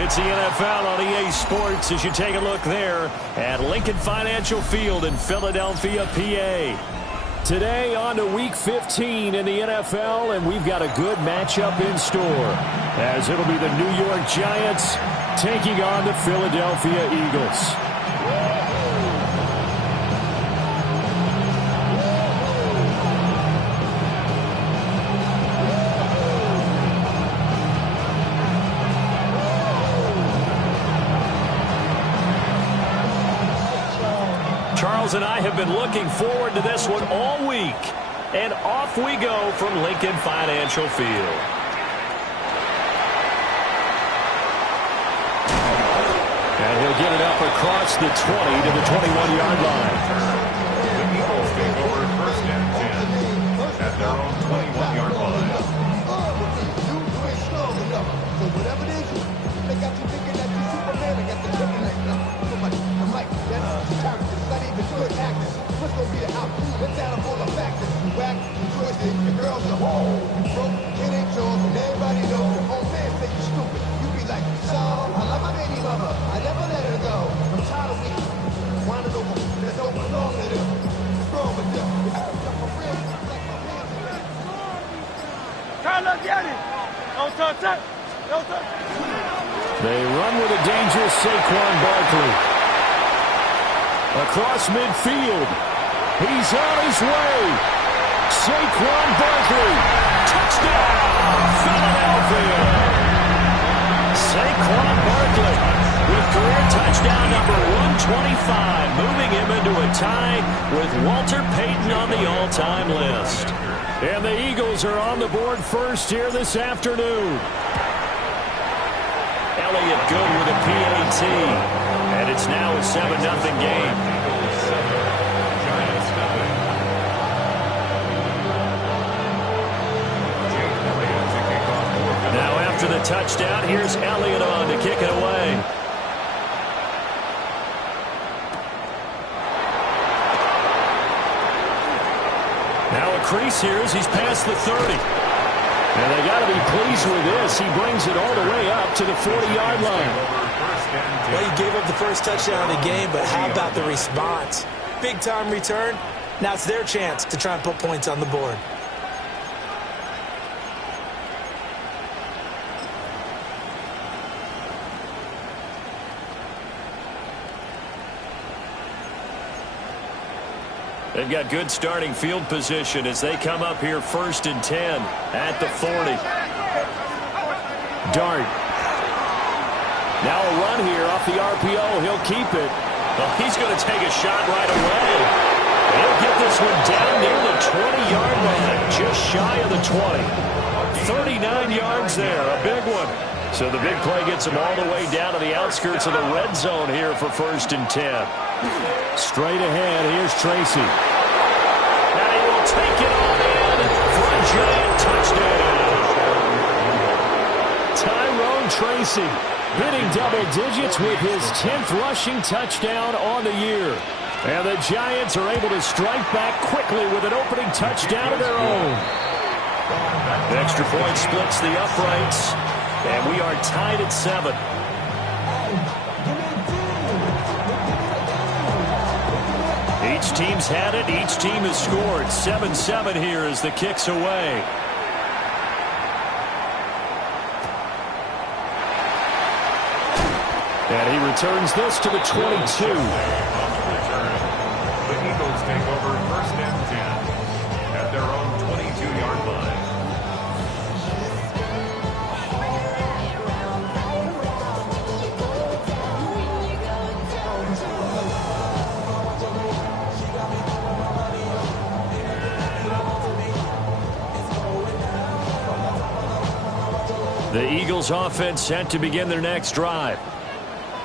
It's the NFL on EA Sports as you take a look there at Lincoln Financial Field in Philadelphia, PA. Today on to Week 15 in the NFL, and we've got a good matchup in store as it'll be the New York Giants taking on the Philadelphia Eagles. Charles and I have been looking forward to this one all week. And off we go from Lincoln Financial Field. And he'll get it up across the 20 to the 21-yard line. The Eagles take over first and 10 at their own 21-yard line. So whatever it is, they got you thinking that you're Superman. They got the kryptonite now. I'm like, that's character. It's not even good actors. What's going to be the outcome? Let's add up all the factors. You whack, you twisted, your girl's a hoe. You broke, it ain't yours, and everybody knows. Your old man say you stupid. You be like, so, I love my baby mama. I never let her go. I'm tired of weak. Winding over. There's no belong to them. What's wrong with them? Carlos, get it. Don't touch it. Don't touch it. They run with a dangerous Saquon Barkley. Across midfield. He's on his way. Saquon Barkley. Touchdown, Philadelphia. Saquon Barkley with career touchdown number 125, moving him into a tie with Walter Payton on the all-time list. And the Eagles are on the board first here this afternoon. Elliott good with a PAT. And it's now a 7-0 game. Now after the touchdown, here's Elliott on to kick it away. Now a crease here as he's past the 30. And they got to be pleased with this. He brings it all the way up to the 40-yard line. Well, he gave up the first touchdown of the game, but how about the response? Big-time return. Now it's their chance to try and put points on the board. They've got good starting field position as they come up here first and 10 at the 40. Dart. Now a run here off the RPO. He'll keep it. Well, he's going to take a shot right away. He'll get this one down near the 20-yard line, just shy of the 20. 39 yards there, a big one. So the big play gets him all the way down to the outskirts of the red zone here for first and 10. Straight ahead, here's Tracy. And he will take it on in for a giant touchdown. Tyrone Tracy hitting double digits with his 10th rushing touchdown on the year. And the Giants are able to strike back quickly with an opening touchdown of their own. The extra point splits the uprights, and we are tied at 7. Each team's had it. Each team has scored. 7-7 here as the kick's away. And he returns this to the 22. The Eagles take over first and 10 at their own 22-yard line. The Eagles offense set to begin their next drive.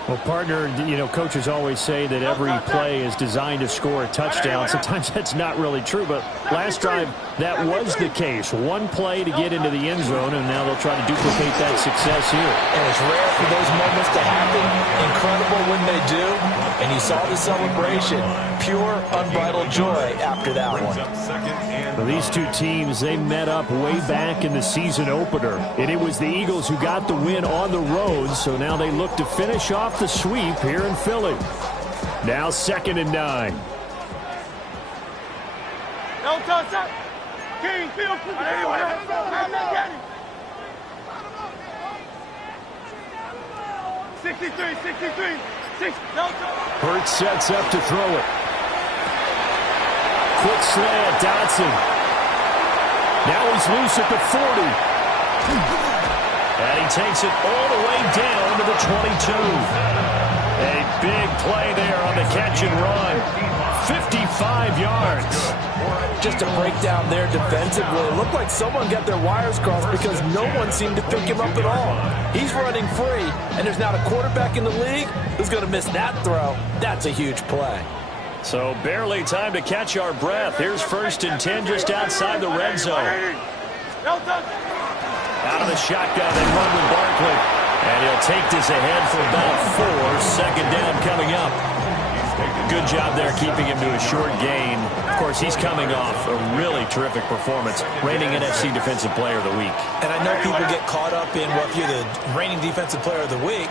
Well, partner, you know, coaches always say that every play is designed to score a touchdown. Sometimes that's not really true, but last drive, that was the case. One play to get into the end zone, and now they'll try to duplicate that success here. And it's rare for those moments to happen. Incredible when they do. And you saw the celebration. Pure, unbridled joy after that one. Well, these two teams, they met up way back in the season opener. And it was the Eagles who got the win on the road, so now they look to finish off the sweep here in Philly. Now 2nd and 9. No touch up. King, feel free. I'm not getting. 63. 6. No touch. Hurts sets up to throw it. Quick slant, Dotson. Now he's loose at the 40. And he takes it all the way down to the 22. A big play there on the catch and run. 55 yards. Just a breakdown there defensively. It looked like someone got their wires crossed because no one seemed to pick him up at all. He's running free, and there's not a quarterback in the league who's going to miss that throw. That's a huge play. So barely time to catch our breath. Here's 1st and 10 just outside the red zone. Out of the shotgun, they run with Barkley. And he'll take this ahead for about 4. 2nd down coming up. Good job there keeping him to a short gain. Of course, he's coming off a really terrific performance, reigning NFC Defensive Player of the Week. And I know people get caught up in, well, if you're the reigning Defensive Player of the Week,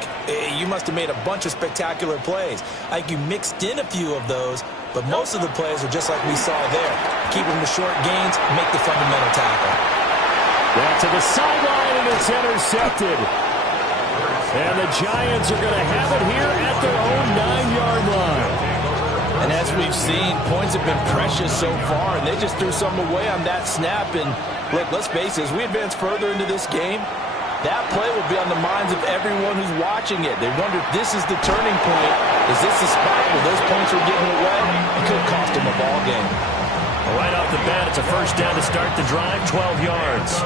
you must have made a bunch of spectacular plays. I think you mixed in a few of those, but most of the plays are just like we saw there. Keep them to short gains, make the fundamental tackle. Back to the sideline, and it's intercepted. And the Giants are going to have it here at their own 9-yard line. And as we've seen, points have been precious so far, and they just threw some away on that snap. And look, let's face it, as we advance further into this game, that play will be on the minds of everyone who's watching it. They wonder if this is the turning point. Is this the spot where those points are given away? It could cost them a ball game. Right off the bat, it's a 1st down to start the drive, 12 yards.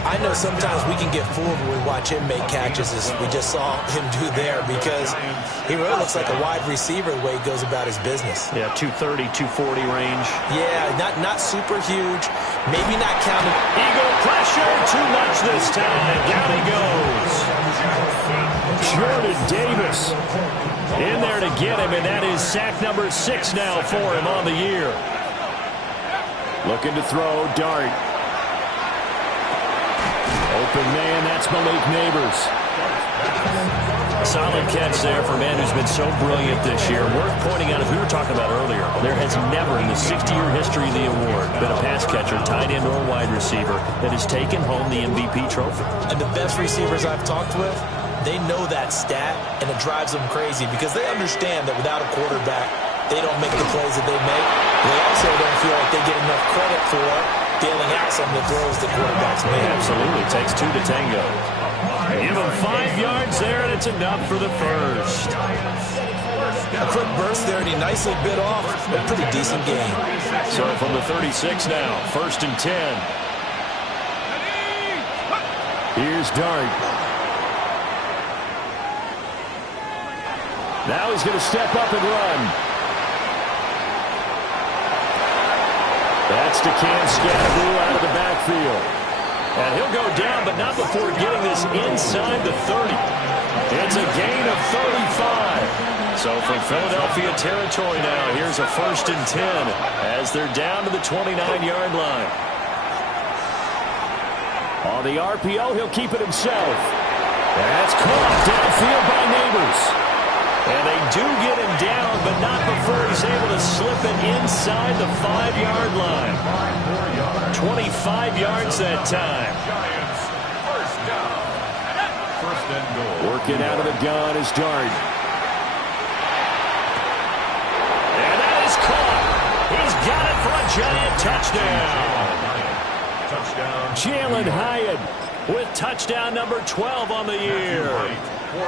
I know sometimes we can get fooled when we watch him make catches, as we just saw him do there, because he really looks like a wide receiver the way he goes about his business. Yeah, 230, 240 range. Yeah, not super huge, maybe not counting. Eagle pressure, too much this time. Down he goes. Jordan Davis in there to get him, and that is sack number 6 now for him on the year. Looking to throw, Dart. Open man, that's Malik Neighbors. Solid catch there for a man who's been so brilliant this year. Worth pointing out, as we were talking about earlier, there has never in the 60-year history of the award been a pass catcher, tight end, or wide receiver that has taken home the MVP trophy. And the best receivers I've talked with, they know that stat, and it drives them crazy because they understand that without a quarterback, they don't make the plays that they make. They also don't feel like they get enough credit for bailing out some of the throws the quarterbacks make. Absolutely. Takes 2 to tango. Give him 5 yards there, and it's enough for the 1st. A quick burst there, and he nicely bit off a pretty decent game. So from the 36 now, 1st and 10. Here's Dart. Now he's going to step up and run. That's to Cam Scatteroo out of the backfield. And he'll go down, but not before getting this inside the 30. It's a gain of 35. So from Philadelphia territory now, here's a 1st and 10 as they're down to the 29-yard line. On the RPO, he'll keep it himself. That's caught downfield by Neighbors. And they do get him down, but not before he's able to slip it inside the 5-yard line. 25 yards that time. Working out of the gun is Dart. And that is caught. He's got it for a Giant touchdown. Jalen Hyatt with touchdown number 12 on the year.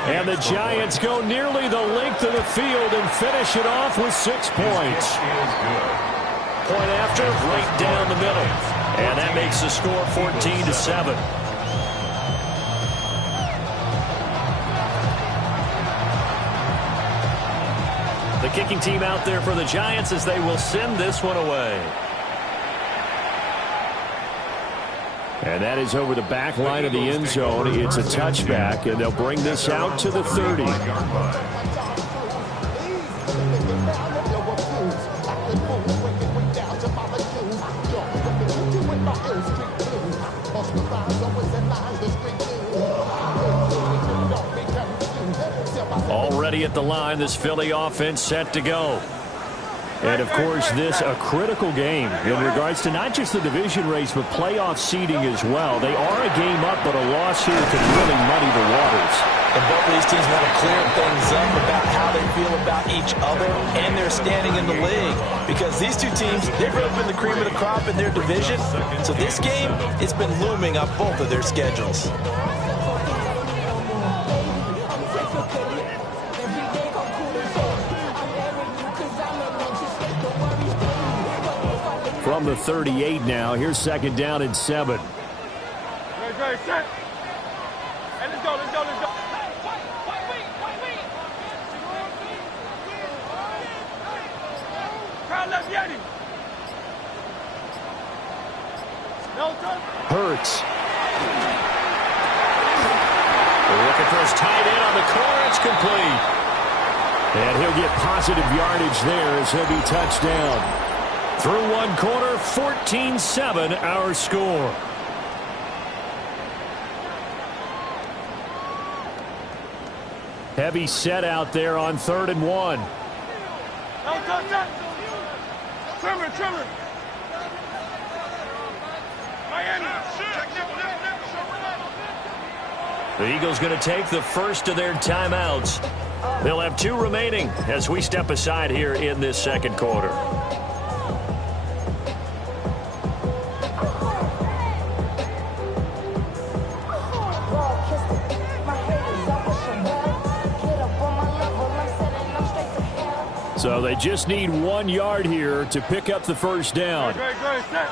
And the Giants go nearly the length of the field and finish it off with 6 points. Point after, right down the middle. And that makes the score 14-7. The kicking team out there for the Giants as they will send this one away. And that is over the back line of the end zone. It's a touchback, and they'll bring this out to the 30. Already at the line, this Philly offense set to go. And, of course, this a critical game in regards to not just the division race, but playoff seeding as well. They are a game up, but a loss here could really muddy the waters. And both of these teams want to clear things up about how they feel about each other and their standing in the league. Because these two teams, they've really been the cream of the crop in their division. So this game, it's been looming on both of their schedules. From the 38 now, here's second down and 7. Great, set. Hey, let's go. Crowd left Yeti. Hurts. Looking for his tight end on the corner. It's complete. And he'll get positive yardage there as he'll be touched down. Through one quarter, 14-7 our score. Heavy set out there on 3rd and 1. Trimmer. The Eagles going to take the first of their timeouts. They'll have 2 remaining as we step aside here in this second quarter. So they just need 1 yard here to pick up the first down. Great, set.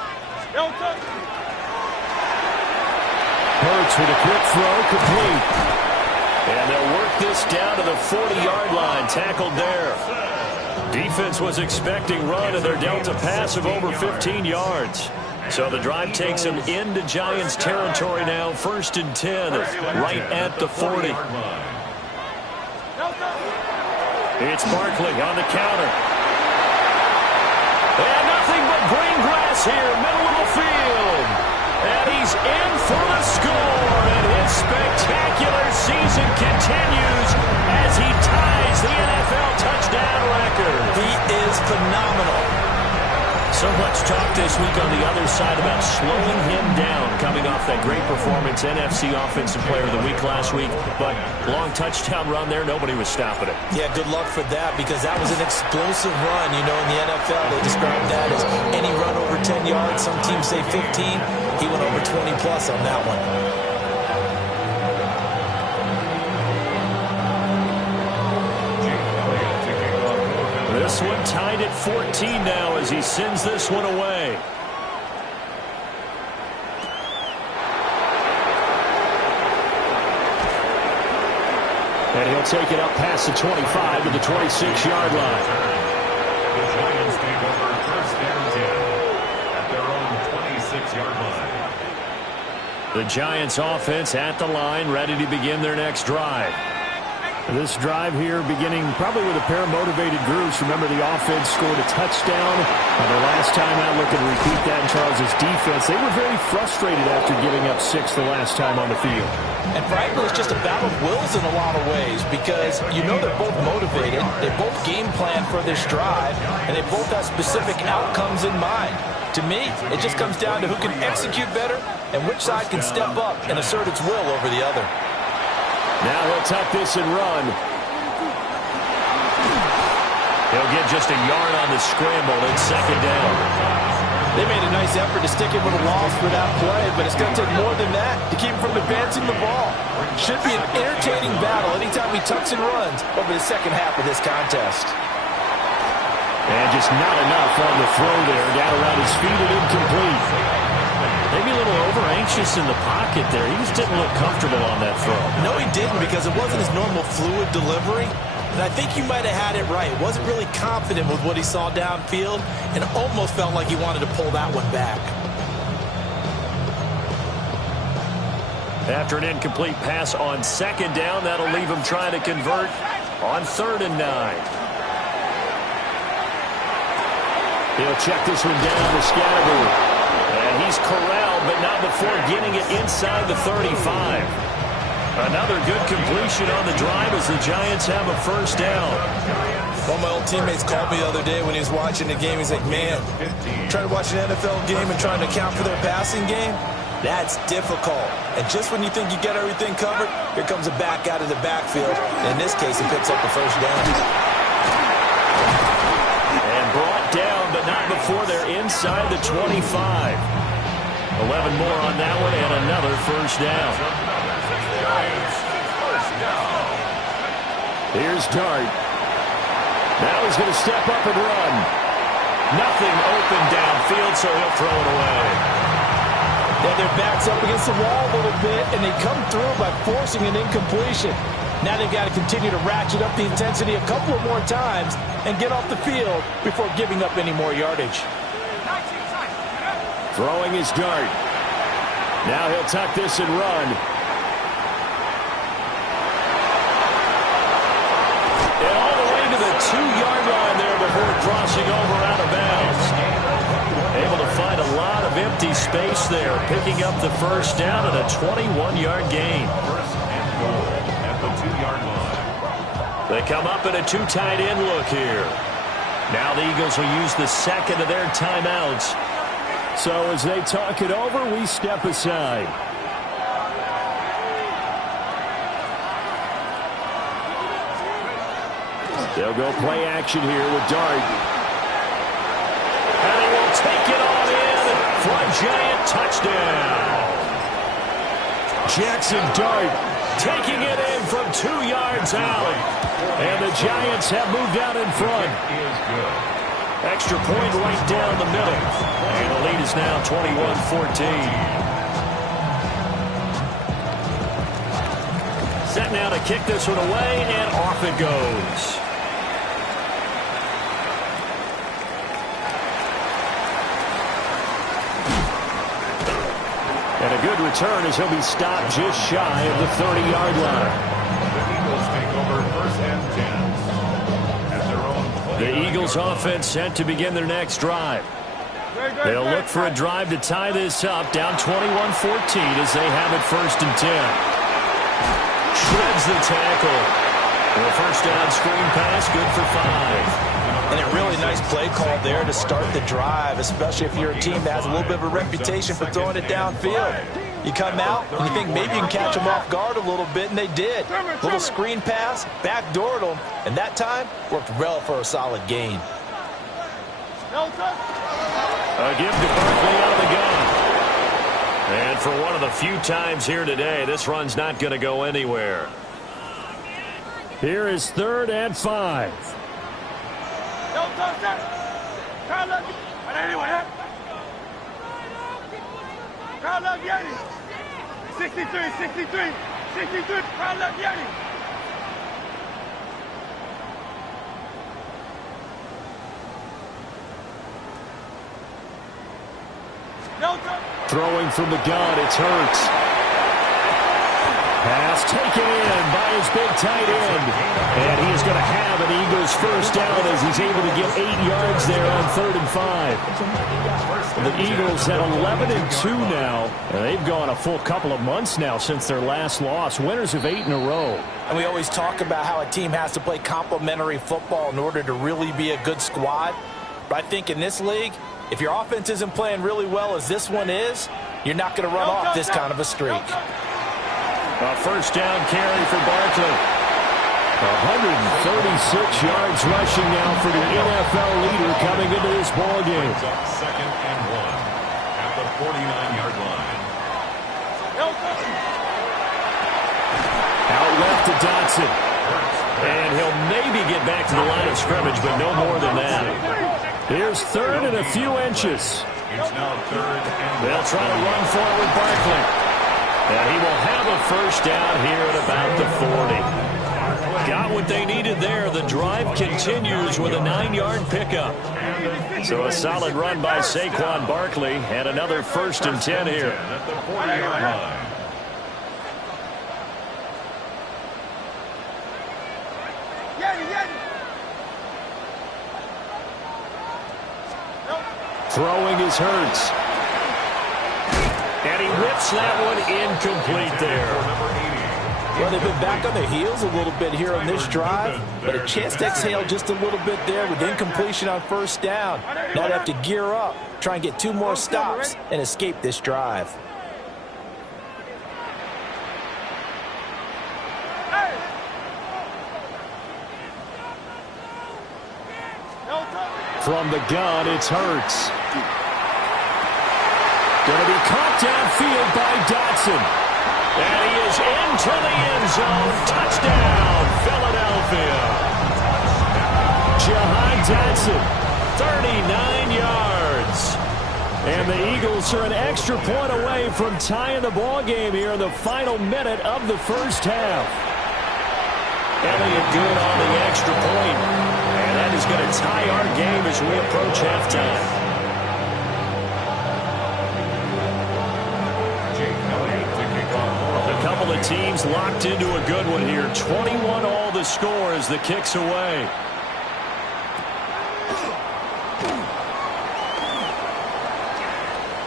Hurts with a quick throw, complete. And they'll work this down to the 40-yard line, tackled there. Defense was expecting run, and they're dealt a pass of over 15 yards. So the drive takes them into Giants territory now, 1st and 10, right at the 40. It's Barkley on the counter. And nothing but green grass here, middle of the field. And he's in for the score. And his spectacular season continues as he ties the NFL touchdown record. He is phenomenal. So much talk this week on the other side about slowing him down, coming off that great performance, NFC Offensive Player of the Week last week. But long touchdown run there, nobody was stopping it. Yeah, good luck for that, because that was an explosive run. You know, in the NFL, they describe that as any run over 10 yards. Some teams say 15. He went over 20-plus on that one. This one tied at 14 now as he sends this one away. And he'll take it up past the 25 to the 26-yard line. The Giants take over 1st and 10 at their own 26-yard line. The Giants offense at the line, ready to begin their next drive. This drive here beginning probably with a pair of motivated groups. Remember, the offense scored a touchdown. Their last time out, looking to repeat that in Charles' defense. They were very frustrated after giving up 6 the last time on the field. And frankly, it's just a battle of wills in a lot of ways, because you know they're both motivated. They both game plan for this drive, and they both have specific outcomes in mind. To me, it just comes down to who can execute better and which side can step up and assert its will over the other. Now he'll tuck this and run. He'll get just a yard on the scramble. It's second down. They made a nice effort to stick him with a loss for that play, but it's going to take more than that to keep him from advancing the ball. Should be an entertaining battle anytime he tucks and runs over the second half of this contest. And just not enough on the throw there. Down around his feet and incomplete. Maybe a little over-anxious in the pocket there. He just didn't look comfortable on that throw. No, he didn't, because it wasn't his normal fluid delivery. And I think you might have had it right. Wasn't really confident with what he saw downfield, and almost felt like he wanted to pull that one back. After an incomplete pass on second down, that'll leave him trying to convert on 3rd and 9. He'll check this one down to Scattergood. And he's corralled, but not before getting it inside the 35. Another good completion on the drive as the Giants have a first down. One of my old teammates called me the other day when he was watching the game. He's like, man, trying to watch an NFL game and trying to account for their passing game, that's difficult. And just when you think you get everything covered, here comes a back out of the backfield. And in this case, he picks up the first down. And brought down, but not before they're inside the 25. 11 more on that one, and another first down. Here's Dart. Now he's going to step up and run. Nothing open downfield, so he'll throw it away. Then their back's up against the wall a little bit, and they come through by forcing an incompletion. Now they've got to continue to ratchet up the intensity a couple of more times and get off the field before giving up any more yardage. Throwing his Dart. Now he'll tuck this and run. And all the way to the 2-yard line there before crossing over out of bounds. Able to find a lot of empty space there, picking up the first down at a 21-yard gain. First and goal at the 2-yard line. They come up in a 2 tight end look here. Now the Eagles will use the second of their timeouts. So as they talk it over, we step aside. They'll go play action here with Dart. And he will take it on in for a Giant touchdown. Jackson Dart taking it in from 2 yards out. And the Giants have moved out in front. Extra point right down the middle. And the lead is now 21-14. Set now to kick this one away, and off it goes. And a good return as he'll be stopped just shy of the 30-yard line. The Eagles take over first and 10 at their own 20. The Eagles offense set to begin their next drive. They'll look for a drive to tie this up, down 21-14 as they have it first and 10. Shreds the tackle. The first down screen pass, good for 5. And a really nice play call there to start the drive, especially if you're a team that has a little bit of a reputation for throwing it downfield. You come out and you think maybe you can catch them off guard a little bit, and they did. Little screen pass, backdoored them, and that time worked well for a solid gain. A give to Barkley out of the gun. And for one of the few times here today, this run's not going to go anywhere. Here is 3rd and 5. Crowd love Yeti. 63, 63, 63. Crowd love Yeti. Throwing from the gun, it's Hurts. Pass taken in by his big tight end. And he is going to have an Eagles first down as he's able to get 8 yards there on 3rd and 5. The Eagles at 11-2 now. And they've gone a full couple of months now since their last loss. Winners of 8 in a row. And we always talk about how a team has to play complementary football in order to really be a good squad. But I think in this league, if your offense isn't playing really well as this one is, you're not going to run off this kind of a streak. A first down carry for Barkley. 136 yards rushing now for the NFL leader coming into this ballgame. Second and 1 at the 49-yard line. Out left to Dotson. And he'll maybe get back to the line of scrimmage, but no more than that. Here's 3rd and a few inches. It's now 3rd and They'll try to run for it with Barkley. And he will have a first down here at about the 40. Got what they needed there. The drive continues with a 9-yard pickup. So a solid run by Saquon Barkley and another first and 10 here. at the 40-yard line. Throwing is Hurts. And he whips that one incomplete there. Well, they've been back on their heels a little bit here on this drive, but a chance to exhale just a little bit there with incompletion on first down. Now they have to gear up, try and get 2 more stops, and escape this drive. From the gun, it's Hurts. Going to be caught downfield by Dotson. And he is into the end zone. Touchdown, Philadelphia. Jahan Dotson, 39 yards. And the Eagles are an extra point away from tying the ball game here in the final minute of the first half. Elliott good on the extra point. And that is going to tie our game as we approach halftime. A couple of teams locked into a good one here. 21 all the score as the kick's away.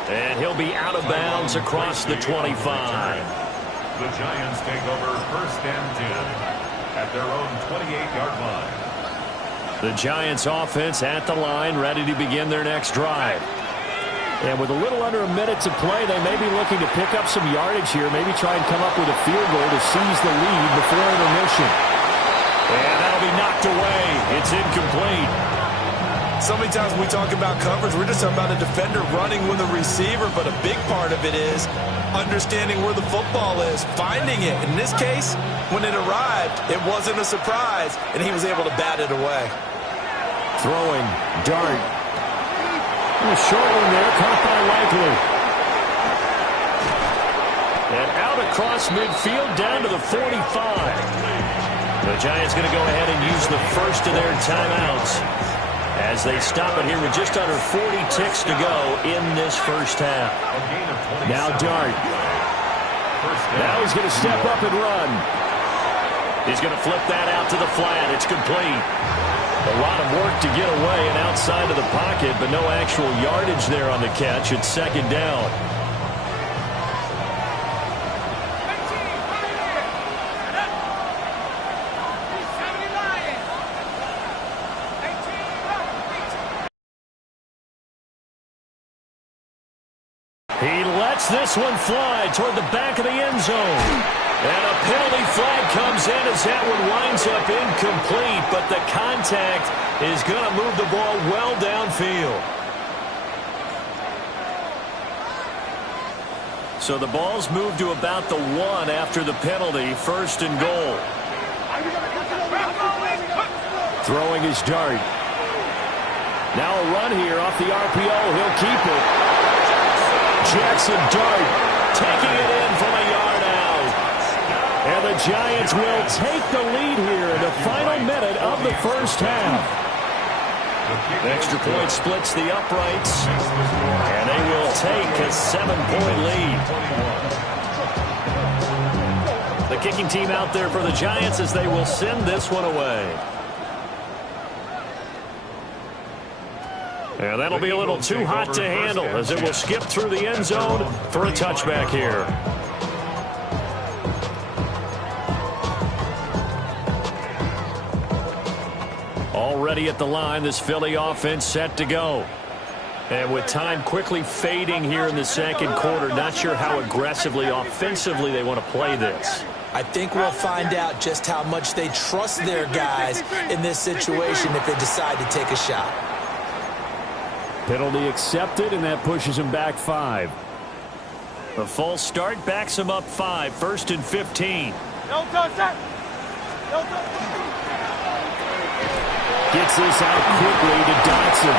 And he'll be out of bounds across the 25. The Giants take over first and 10 at their own 28-yard line. The Giants offense at the line, ready to begin their next drive. And with a little under a minute to play, they may be looking to pick up some yardage here, maybe try and come up with a field goal to seize the lead before intermission. And that'll be knocked away. It's incomplete. So many times when we talk about coverage, we're just talking about a defender running with a receiver, but a big part of it is understanding where the football is, finding it. In this case, when it arrived, it wasn't a surprise, and he was able to bat it away. Throwing, dart. A short one there, caught by Likely. And out across midfield, down to the 45. The Giants going to go ahead and use the first of their timeouts as they stop it here with just under 40 ticks to go in this first half. Now Dart. Now he's going to step up and run. He's going to flip that out to the flat. It's complete. A lot of work to get away and outside of the pocket, but no actual yardage there on the catch. It's second down. He lets this one fly toward the back of the end zone. And a penalty flag comes in as that one winds up incomplete, but the contact is going to move the ball well downfield. So the ball's moved to about the 1 after the penalty, first and goal. Throwing his Dart. Now a run here off the RPO. He'll keep it. Jackson Dart taking it in from a yard out. And the Giants will take the lead here in the final minute of the first half. Extra point splits the uprights. And they will take a 7-point lead. The kicking team out there for the Giants as they will send this one away. And that'll be a little too hot to handle as it will skip through the end zone for a touchback here. Already at the line, this Philly offense set to go. And with time quickly fading here in the second quarter, not sure how aggressively, offensively they want to play this. I think we'll find out just how much they trust their guys in this situation if they decide to take a shot. Penalty accepted, and that pushes him back 5. The false start backs him up 5, first and 15. Gets this out quickly to Dotson.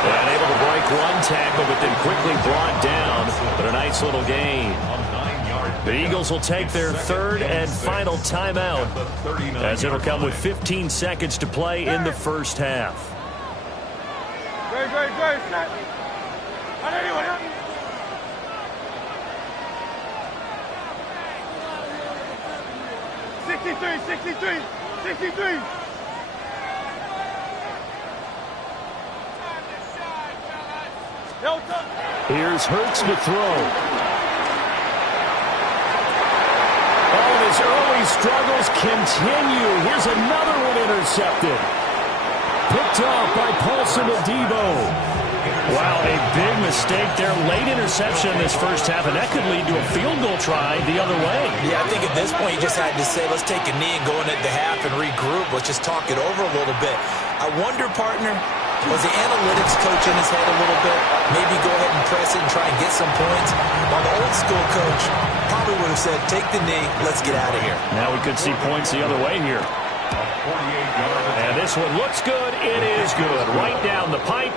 And able to break one tackle, but then quickly brought down. But a nice little gain. The Eagles will take their third and final timeout as it'll come with 15 seconds to play in the first half. 63. Here's Hurts to throw. Oh, and his early struggles continue. Here's another one intercepted. Picked off by Paulson Adebo. Wow, a big mistake there. Late interception in this first half, and that could lead to a field goal try the other way. Yeah, I think at this point you just had to say, let's take a knee and go into the half and regroup. Let's just talk it over a little bit. I wonder, partner, was the analytics coach in his head a little bit? Maybe go ahead and press it and try and get some points. While the old school coach probably would have said, take the knee, let's get out of here. Now we could see points the other way here. And this one looks good. It is good. Right down the pipe.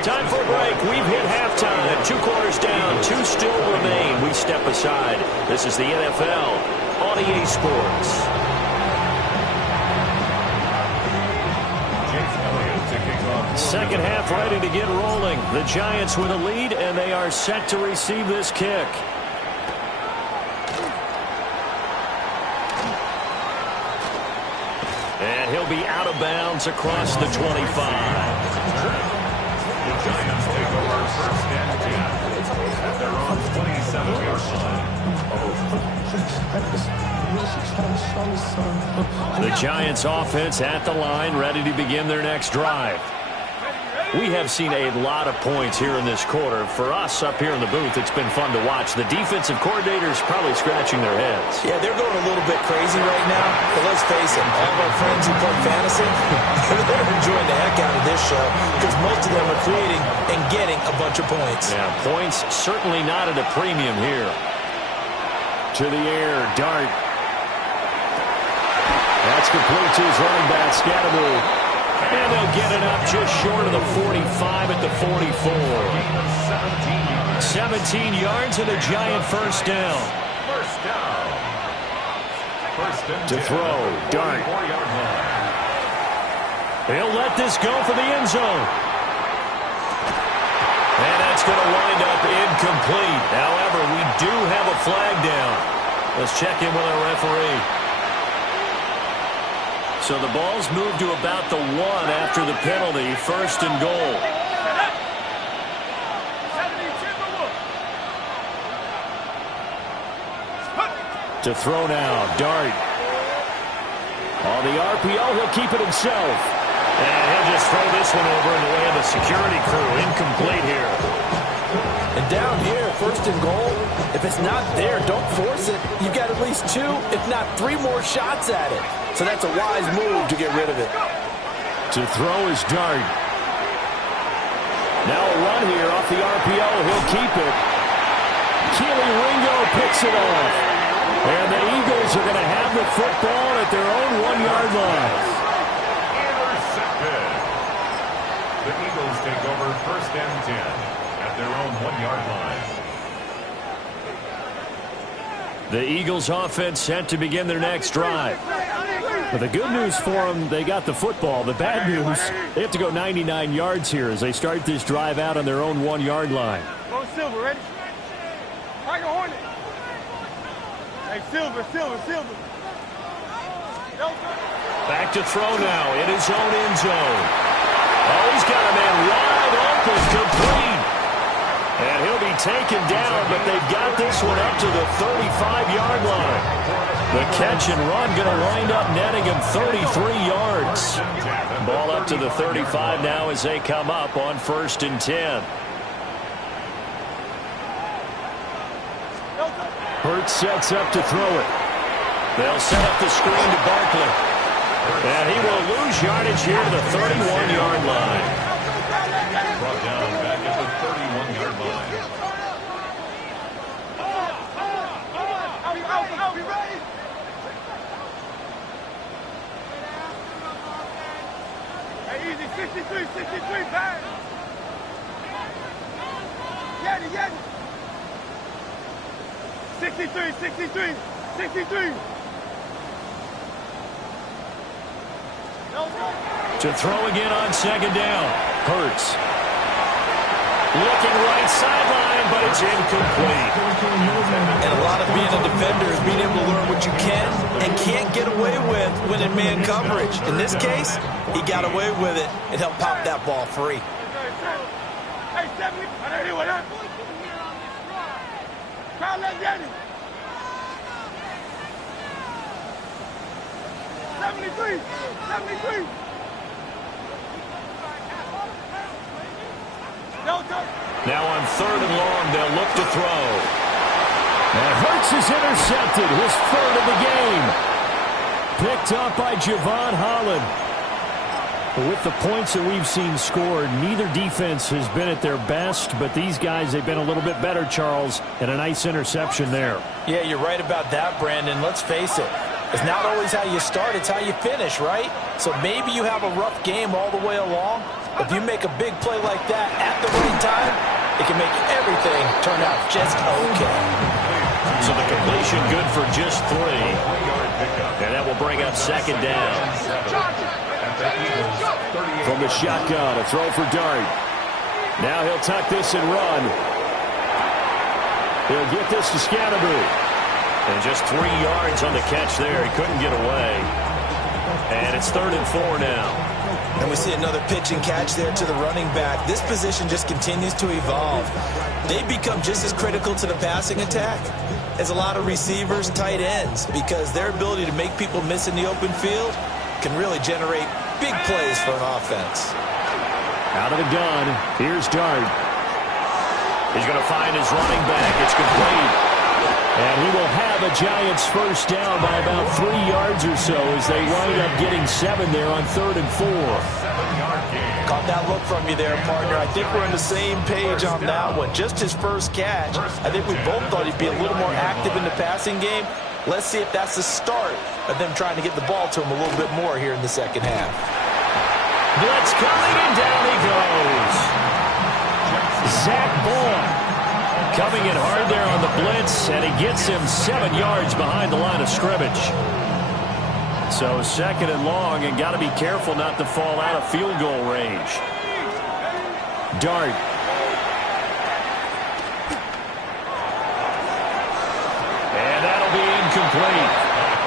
Time for a break. We've hit halftime. 2 quarters down. 2 still remain. We step aside. This is the NFL on EA Sports. Second half ready to get rolling. The Giants with a lead, and they are set to receive this kick. And he'll be out of bounds across the 25. The Giants take over first and 10 at their own 27-yard line. The Giants offense at the line, ready to begin their next drive. We have seen a lot of points here in this quarter. For us up here in the booth, it's been fun to watch. The defensive coordinators probably scratching their heads. Yeah, they're going a little bit crazy right now. But let's face it, all of our friends who play fantasy, they're enjoying the heck out of this show because most of them are creating and getting a bunch of points. Yeah, points certainly not at a premium here. To the air, Dart. That's complete to his running back, Scatteroo. And they'll get it up just short of the 45 at the 44. 17 yards and a Giant first down. To throw, Dart. He'll let this go for the end zone. And that's going to wind up incomplete. However, we do have a flag down. Let's check in with our referee. So the ball's moved to about the 1 after the penalty, first and goal. To throw now, Dart. On the RPO, he'll keep it himself. And he'll just throw this one over in the way of the security crew. Incomplete here. And down here, first and goal, if it's not there, don't force it. You've got at least 2, if not 3 more shots at it. So that's a wise move to get rid of it. To throw is Dart. Now a run here off the RPO. He'll keep it. Keely Ringo picks it off. And the Eagles are going to have the football at their own 1-yard line. Intercepted. The Eagles take over first and 10 at their own 1-yard line. The Eagles offense set to begin their next drive. But the good news for them, they got the football. The bad news, they have to go 99 yards here as they start this drive out on their own 1-yard line. Go Silver, ready? Tiger Hornet. Hey, Silver. Back to throw now in his own end zone. Oh, he's got a man wide open, complete. And he'll be taken down, but they've got this one up to the 35-yard line. The catch and run going to wind up netting him 33 yards. Ball up to the 35 now as they come up on first and 10. Hurts sets up to throw it. They'll set up the screen to Barkley. And he will lose yardage here to the 31-yard line. Brought down back at the 31-yard line. Hey, easy, 63, back. Yeti. 63. To throw again on second down. Hurts. Looking right sideline, but it's incomplete. And a lot of being a defender is being able to learn what you can and can't get away with when in man coverage. In this case, he got away with it and helped pop that ball free. Hey, 70. What up? Crowd, let's get it. 73. 73. Now on 3rd and long, they'll look to throw. And Hurts is intercepted, his 3rd of the game. Picked up by Javon Holland. With the points that we've seen scored, neither defense has been at their best, but these guys, they've been a little bit better, Charles, and a nice interception there. Yeah, you're right about that, Brandon. Let's face it. It's not always how you start, it's how you finish, right? So maybe you have a rough game all the way along. If you make a big play like that at the right time, it can make everything turn out just okay. So the completion good for just 3. And that will bring up 2nd down. From the shotgun, a throw for Dart. Now he'll tuck this and run. He'll get this to Scannaboo. And just 3 yards on the catch there. He couldn't get away. And it's 3rd and 4 now. And we see another pitch and catch there to the running back. This position just continues to evolve. They become just as critical to the passing attack as a lot of receivers, tight ends, because their ability to make people miss in the open field can really generate big plays for an offense. Out of the gun, here's Dart. He's going to find his running back. It's complete. And he will have a Giants first down by about 3 yards or so as they wind up getting 7 there on 3rd and 4. Caught that look from you there, partner. I think we're on the same page on that one. Just his first catch. I think we both thought he'd be a little more active in the passing game. Let's see if that's the start of them trying to get the ball to him a little bit more here in the second half. Blitz coming, and down he goes. Zach Bourne coming in hard there on the blitz, and he gets him 7 yards behind the line of scrimmage. So 2nd and long, and got to be careful not to fall out of field goal range. Dart. And that'll be incomplete.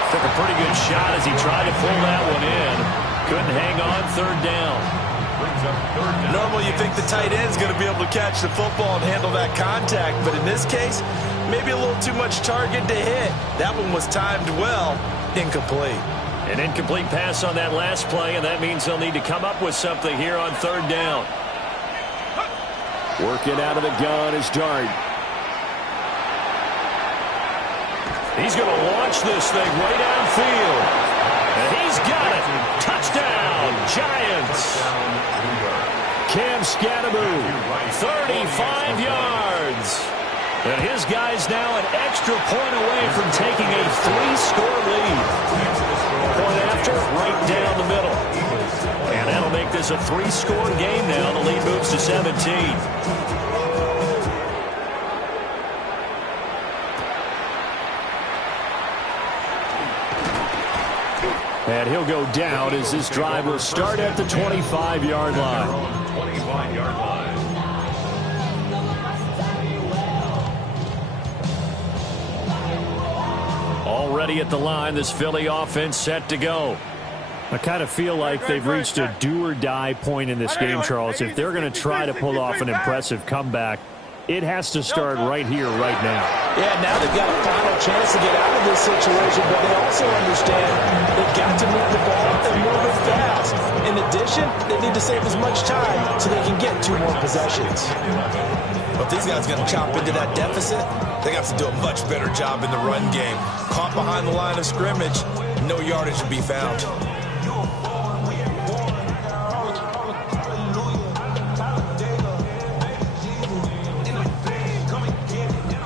Took a pretty good shot as he tried to pull that one in. Couldn't hang on, 3rd down. Normally you think the tight end's going to be able to catch the football and handle that contact, but in this case, maybe a little too much target to hit. That one was timed well. Incomplete. An incomplete pass on that last play, and that means they'll need to come up with something here on 3rd down. Working out of the gun is Dart. He's going to launch this thing way downfield. And he's got it. Touchdown, Giants. Cam Scannaboo, 35 yards. And his guy's now an extra point away from taking a 3-score lead. Point after, right down the middle. And that'll make this a 3-score game now. The lead moves to 17. And he'll go down as this drive will start at the 25-yard line. 25-yard line. Already at the line, this Philly offense set to go. I kind of feel like they've reached a do-or-die point in this game, Charles. If they're going to try to pull off an impressive comeback, it has to start right here, right now. Yeah, now they've got a final chance to get out of this situation, but they also understand they've got to move the ball and move it fast. In addition, they need to save as much time so they can get 2 more possessions. But these guys are going to chop into that deficit. They got to do a much better job in the run game. Caught behind the line of scrimmage, no yardage to be found.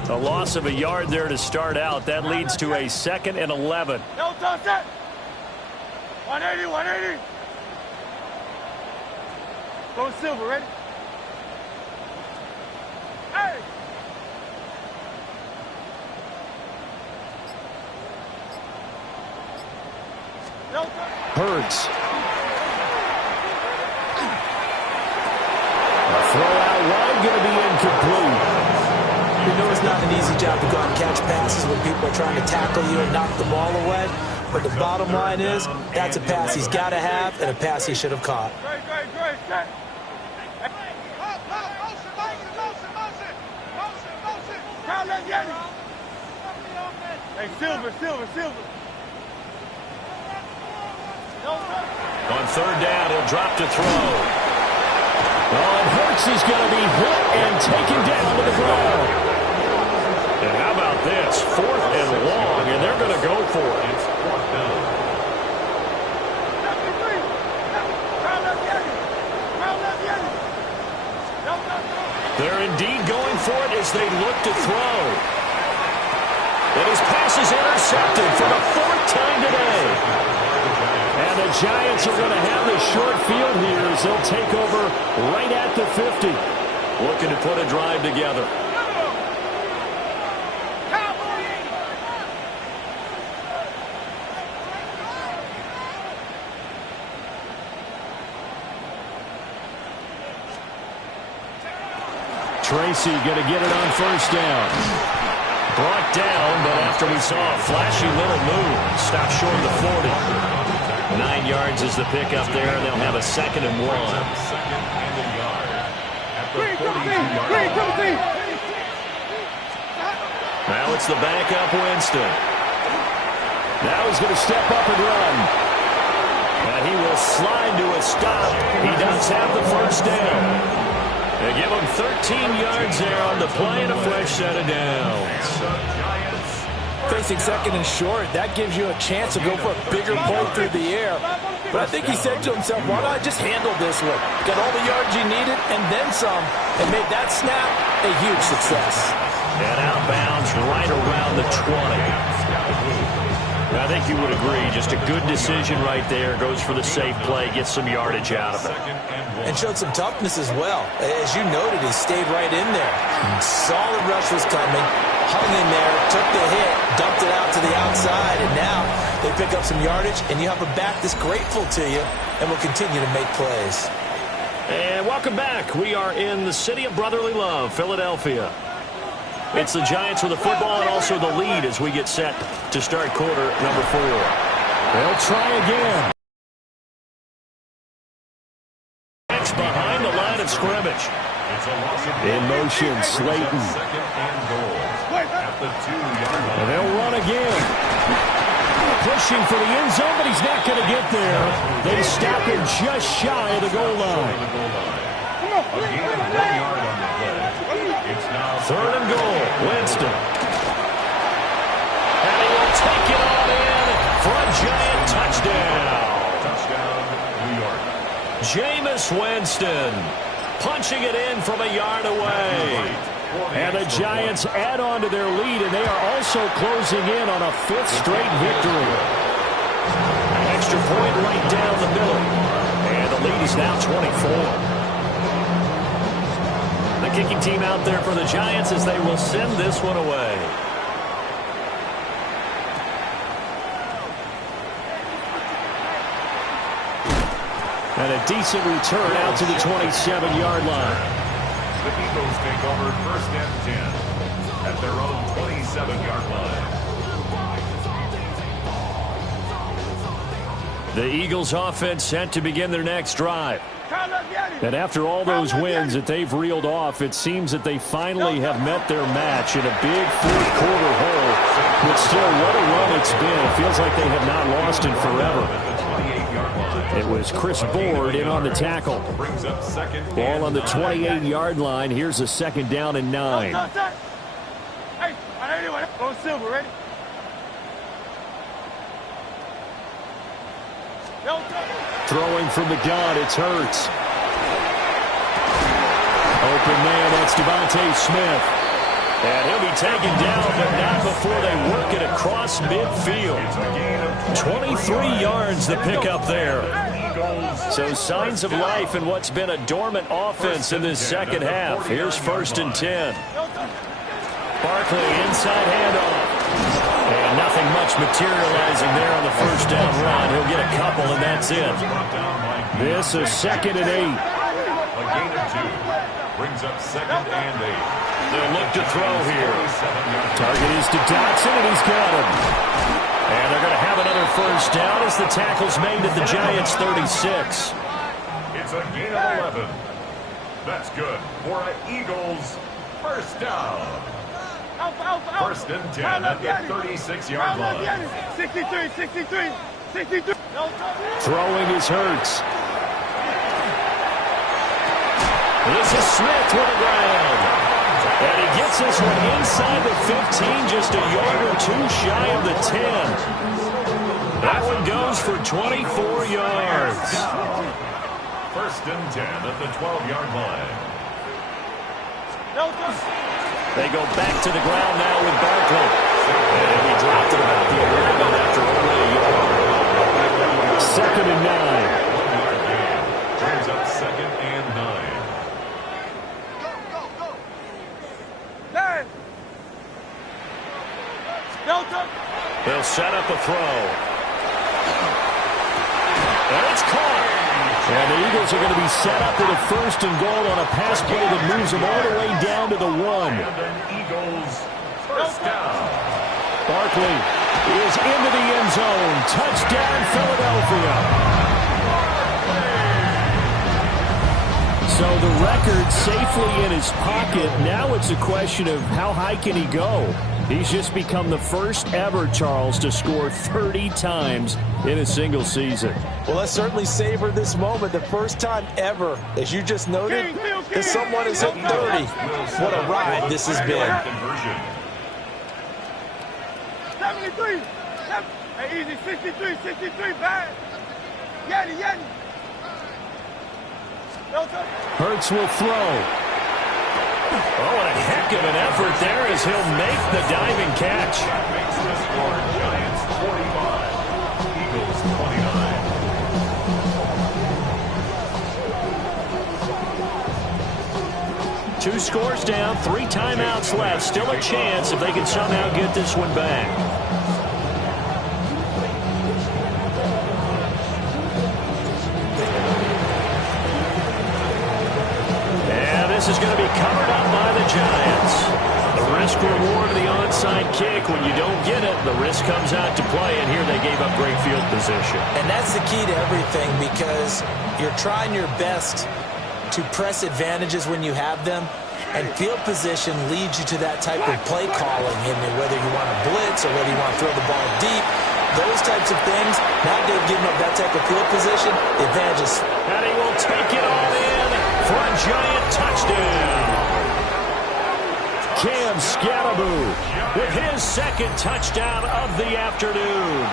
A loss of a yard there to start out. That leads to a 2nd and 11. No, toss it. 180, 180. Go Silver, ready? Hey! No, Hurts. A throw out wide, going to be incomplete. You know it's not an easy job to go and catch passes when people are trying to tackle you and knock the ball away. but the bottom line is that's a pass he's got to have and a pass he should have caught. Hey, Silver. On third down, he'll drop to throw. Oh, and Hurts is going to be hit and taken down to the ground. And how about this? 4th and long, and they're going to go for it. It's 4th down. They're indeed going for it as they look to throw. And his pass is intercepted for the 4th time today. And the Giants are going to have the short field here as they'll take over right at the 50. Looking to put a drive together. Tracy going to get it on first down. Brought down, but after we saw a flashy little move, stopped short of the 40. 9 yards is the pickup there, and they'll have a 2nd and 1. Second and a yard. At the 42-yard line. Now it's the backup Winston. Now he's going to step up and run. And he will slide to a stop. He does have the first down. They give him 13 yards there on the play and a fresh set of downs. Facing 2nd and short, that gives you a chance to go for a bigger play through the air. But I think he said to himself, why not just handle this one? Got all the yards you needed and then some, and made that snap a huge success. And outbounds right around the 20. I think you would agree, just a good decision right there. Goes for the safe play, gets some yardage out of it. And showed some toughness as well. As you noted, he stayed right in there. Solid rush was coming, hung in there, took the hit, dumped it out to the outside, and now they pick up some yardage, and you have a back that's grateful to you and will continue to make plays. And welcome back. We are in the city of brotherly love, Philadelphia. It's the Giants with the football and also the lead as we get set to start quarter number 4. They'll try again. Next behind the line of scrimmage. In motion, Slayton. Second and goal. At the 2-yard line. And they'll run again. Pushing for the end zone, but he's not going to get there. They stop him just shy of the goal line. A gain of 1 yard on the play. It's now 3rd and goal. Winston. And he will take it all in for a Giant touchdown. touchdown, New York. Jameis Winston punching it in from a yard away. And the Giants add on to their lead, and they are also closing in on a 5th straight victory. An extra point right down the middle. And the lead is now 24. The kicking team out there for the Giants as they will send this one away. And a decent return out to the 27-yard line. The Eagles take over 1st and 10 at their own 27-yard line. The Eagles offense set to begin their next drive. And after all those wins that they've reeled off, it seems that they finally have met their match in a big 4th quarter hole. But still, what a run it's been. It feels like they have not lost in forever. It was Chris Board in on the tackle. Ball on the 28-yard line. Here's a 2nd down and 9. Hey, go Silver, ready? Throwing from the gun, it's Hurts. Open man, that's Devontae Smith. And he'll be taken down, but not before they work it across midfield. 23 yards the pickup there. So signs of life in what's been a dormant offense in this second half. Here's 1st and 10. Barkley inside handoff. And nothing much materializing there on the 1st down run. He'll get a couple, and that's it. This is 2nd and 8. A gain of 2 brings up 2nd and 8. They'll look to throw here. Target is to Dotson, and he's got him. And they're going to have another first down as the tackle's made at the Giants' 36. It's a gain of 11. That's good for an Eagles first down. First and 10 at the 36-yard line. 63. Throwing is Hurts. This is Smith with the ground. And he gets this one inside the 15, just a yard or two shy of the 10. That one goes for 24 yards. First and 10 at the 12-yard line. They go back to the ground now with Barkley. And he dropped it about the 11 after only a yard. Second and 9. Turns up second and 9. They'll set up a throw. And it's caught. And the Eagles are going to be set up with a first and goal on a pass play that moves them all the way down to the 1. And an Eagles first down. Barkley is into the end zone. Touchdown, Philadelphia. So the record safely in his pocket. Now it's a question of how high can he go. He's just become the first ever, Charles, to score 30 times in a single season. Well, let's certainly savor this moment. The first time ever, as you just noted, that someone has hit 30. What a ride this has been. 73. Hey, easy. 63. Bad. Yeti. Hurts will throw. Oh, and a heck of an effort there as he'll make the diving catch. Makes the score Giants 45, Eagles 29. 2 scores down, 3 timeouts left. Still a chance if they can somehow get this one back. This is going to be covered up by the Giants. The risk reward of the onside kick. When you don't get it, the risk comes out to play, and here they gave up great field position. And that's the key to everything, because you're trying your best to press advantages when you have them, and field position leads you to that type of play calling, and whether you want to blitz or whether you want to throw the ball deep, those types of things. Now they've given up that type of field position, the advantage is... And he will take it all in for a Giant touchdown. Cam Scalaboo with his second touchdown of the afternoon.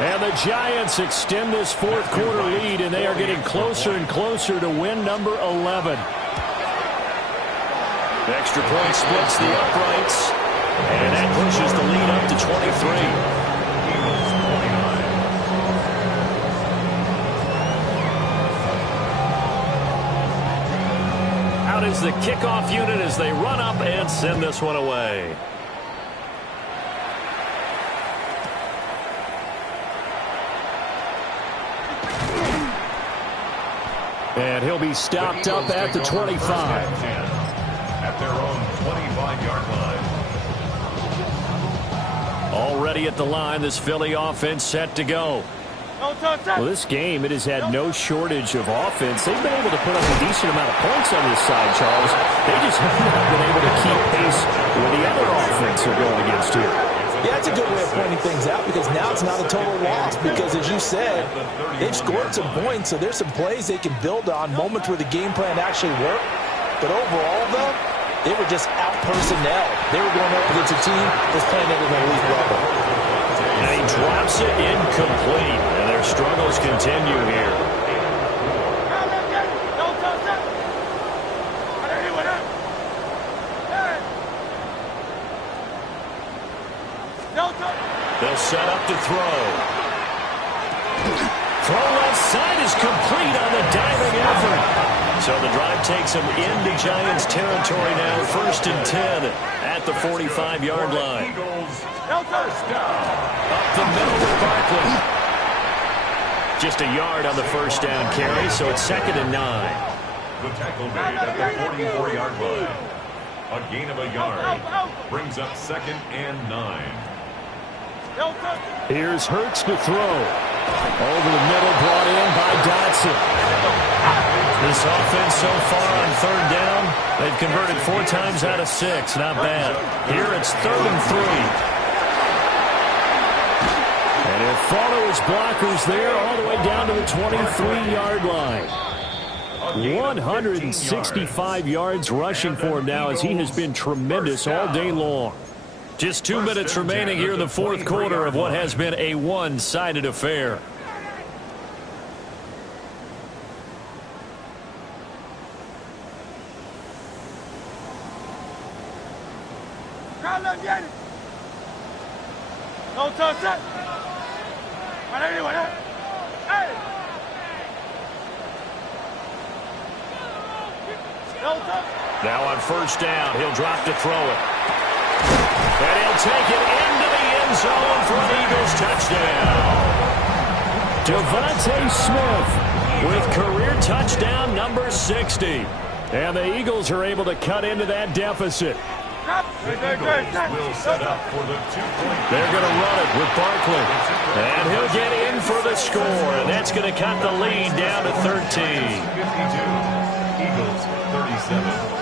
And the Giants extend this fourth quarter lead, and they are getting closer and closer to win number 11. The extra point splits the uprights, and that pushes the lead up to 23. Is the kickoff unit as they run up and send this one away. And he'll be stopped up at the 25. At their own 25-yard line. Already at the line, this Philly offense set to go. Well, this game, it has had no shortage of offense. They've been able to put up a decent amount of points on this side, Charles. They just have not been able to keep pace with the other offense they're going against here. Yeah, that's a good way of pointing things out, because now it's not a total loss, because as you said, they've scored some points, so there's some plays they can build on, moments where the game plan actually worked. But overall, though, they were just out personnel. They were going up against a team that's playing at an elite level. And he drops it incomplete, and their struggles continue here. They'll set up to throw. Throw left side is complete on the diving effort. So the drive takes them into Giants territory now, 1st and 10 at the 45-yard line. First down. Up the middle with Barkley. Just a yard on the first down carry, so it's 2nd and 9. The tackle made at the 44-yard line. A gain of a yard brings up 2nd and 9. Here's Hurts to throw. Over the middle, brought in by Dotson. This offense so far on third down, they've converted 4 times out of 6. Not bad. Here it's 3rd and 3. And he'll follow his blockers there all the way down to the 23-yard line. 165 yards rushing for him now as he has been tremendous all day long. Just 2 minutes remaining here in the 4th quarter of what has been a one-sided affair. No touch that. Hey. No touch. Now on 1st down, he'll drop to throw it. And he'll take it into the end zone for an Eagles touchdown. Devontae Smith with career touchdown number 60. And the Eagles are able to cut into that deficit. The Eagles will set up for the 2-point. They're going to run it with Barkley. And he'll get in for the score. And that's going to cut the lead down to 13. 52. Eagles 37.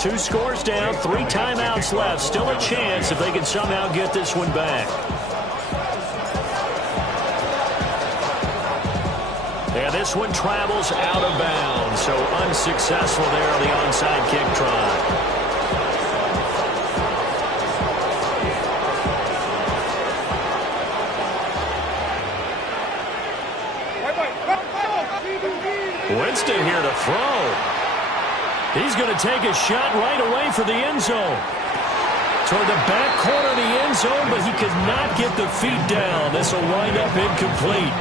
Two scores down, 3 timeouts left. Still a chance if they can somehow get this one back. And this one travels out of bounds, so unsuccessful there on the onside kick try. Winston here to throw. He's going to take a shot right away for the end zone. Toward the back corner of the end zone, but he could not get the feet down. This will wind up incomplete.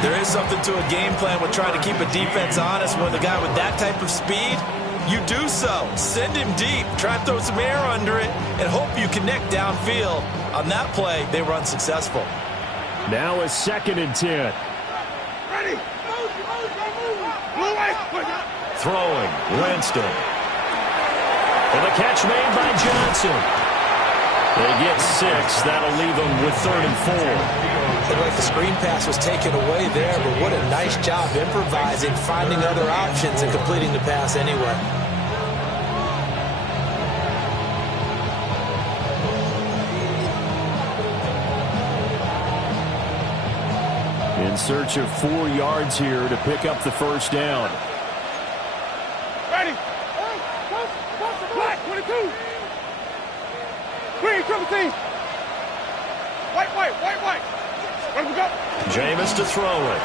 There is something to a game plan with trying to keep a defense honest with a guy with that type of speed. You do so. Send him deep. Try and throw some air under it and hope you connect downfield. On that play, they were unsuccessful. Now a 2nd and 10. Ready. Throwing, Winston. And the catch made by Johnson. They get 6. That'll leave them with 3rd and 4. Looked like the screen pass was taken away there, but what a nice job improvising, finding other options, and completing the pass anyway. In search of 4 yards here to pick up the 1st down. Ready. Black 22. Green 17. White. Where do we go? Jameis to throw it.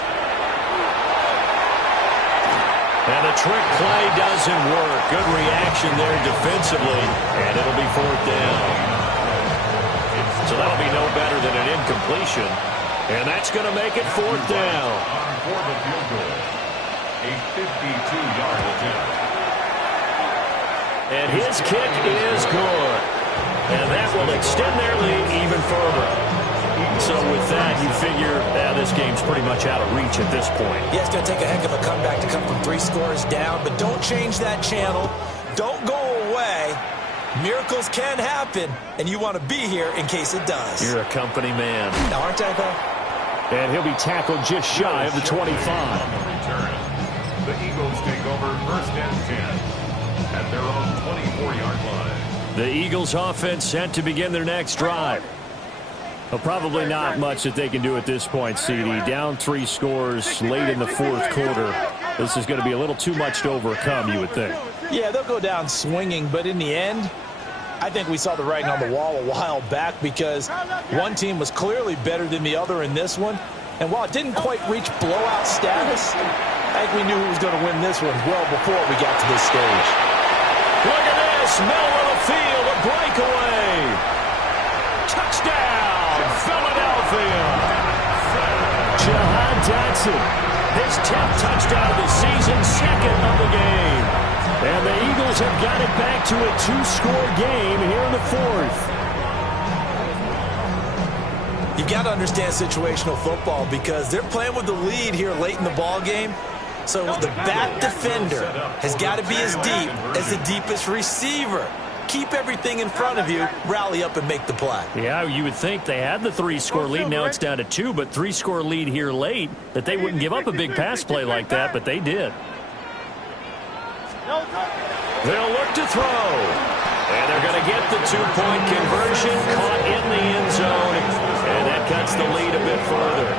And the trick play doesn't work. Good reaction there defensively, and it'll be 4th down. So that'll be no better than an incompletion. And that's going to make it 4th down. For the field goal, a 52-yard attempt. And his kick is good. And that will extend their lead even further. So with that, you figure this game's pretty much out of reach at this point. Yeah, it's going to take a heck of a comeback to come from 3 scores down, but don't change that channel. Don't go away. Miracles can happen, and you want to be here in case it does. You're a company man. Now, aren't I, though? And he'll be tackled just shy of the 25. The Eagles take over 1st and 10 at their own 24-yard line. The Eagles offense set to begin their next drive. Well, probably not much that they can do at this point, CD. Down 3 scores late in the 4th quarter. This is going to be a little too much to overcome, you would think. Yeah, they'll go down swinging, but in the end, I think we saw the writing on the wall a while back because one team was clearly better than the other in this one. And while it didn't quite reach blowout status, I think we knew who was going to win this one well before we got to this stage. Look at this. Middle of the field, a breakaway. Touchdown, Philadelphia. Jahan Dotson, His 10th touchdown of the season, 2nd of the game. and the Eagles have got it back to a 2-score game here in the 4th. You've got to understand situational football because they're playing with the lead here late in the ball game. So the back defender has got to be as deep as the deepest receiver. Keep everything in front of you, rally up and make the play. Yeah, you would think they had the 3-score lead. Now it's down to 2, but 3-score lead here late, that they wouldn't give up a big pass play like that, but they did. They'll look to throw. And they're going to get the 2-point conversion, caught in the end zone, and that cuts the lead a bit further.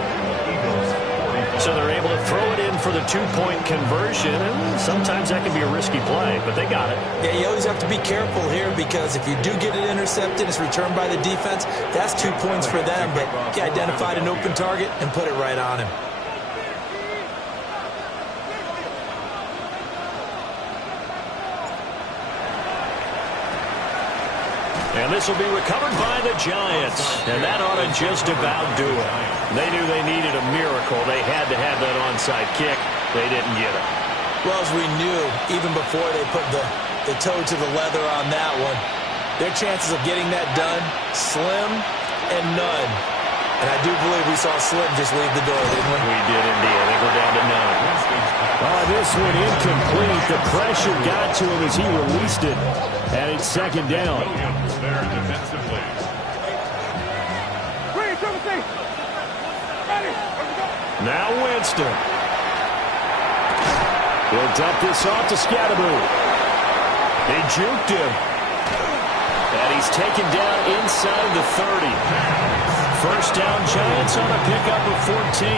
So they're able to throw it in for the 2-point conversion, and sometimes that can be a risky play, but they got it. Yeah, you always have to be careful here because if you do get it intercepted, it's returned by the defense, that's 2 points for them, but he identified an open target and put it right on him. And this will be recovered by the Giants. And that ought to just about do it. They knew they needed a miracle. They had to have that onside kick. They didn't get it. Well, as we knew, even before they put the toe to the leather on that one, their chances of getting that done, slim and none. And I do believe we saw Slim just leave the door, didn't we? We did indeed. I think we're down to none. This one incomplete. The pressure got to him as he released it. And it's second down. Now Winston. He'll dump this off to Scatteroo. They juked him. And he's taken down inside the 30. First down, Giants on a pickup of 14.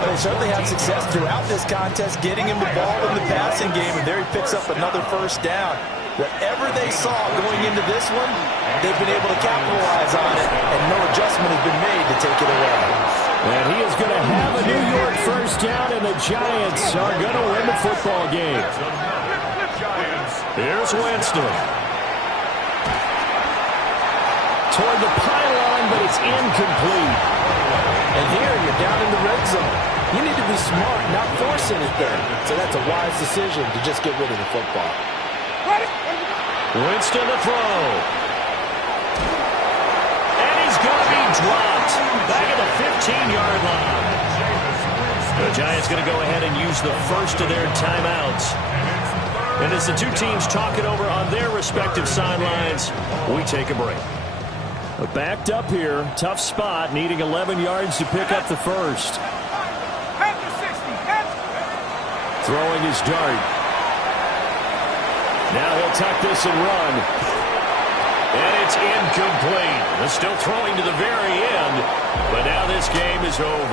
Well, they certainly had success throughout this contest getting him the ball in the passing game, and there he picks up another first down. Whatever they saw going into this one, they've been able to capitalize on it, and no adjustment has been made to take it away. And he is going to have a New York first down, and the Giants are going to win the football game. Here's Winston. Toward the pylon, but it's incomplete. And here you're down in the red zone. You need to be smart, not force anything. So that's a wise decision to just get rid of the football. Winston to throw. And he's going to be dropped back at the 15-yard line. The Giants going to go ahead and use the first of their timeouts. And as the two teams talk it over on their respective sidelines, we take a break. Backed up here, tough spot, needing 11 yards to pick up the first. Throwing his dart. Now he'll tuck this and run. And it's incomplete. They're still throwing to the very end, but now this game is over.